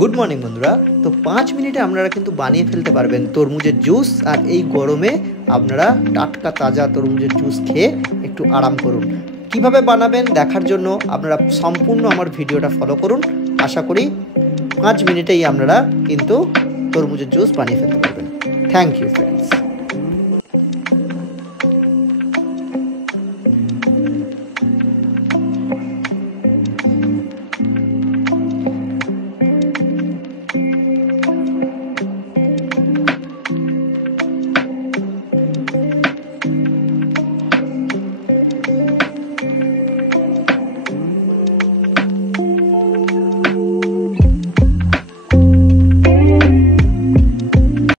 Good morning বন্ধুরা। তো 5 মিনিটে আপনারা কিন্তু বানিয়ে ফেলতে পারবেন তরমুজের জুস। আর এই গরমে আপনারা টাটকা তাজা তরমুজের জুস খেয়ে একটু আরাম করুন। কিভাবে বানাবেন দেখার জন্য আপনারা সম্পূর্ণ আমার ভিডিওটা ফলো করুন। আশা করি 5 মিনিটেই আপনারা কিন্তু তরমুজের জুস বানিয়ে ফেলতে পারবেন। Thank you.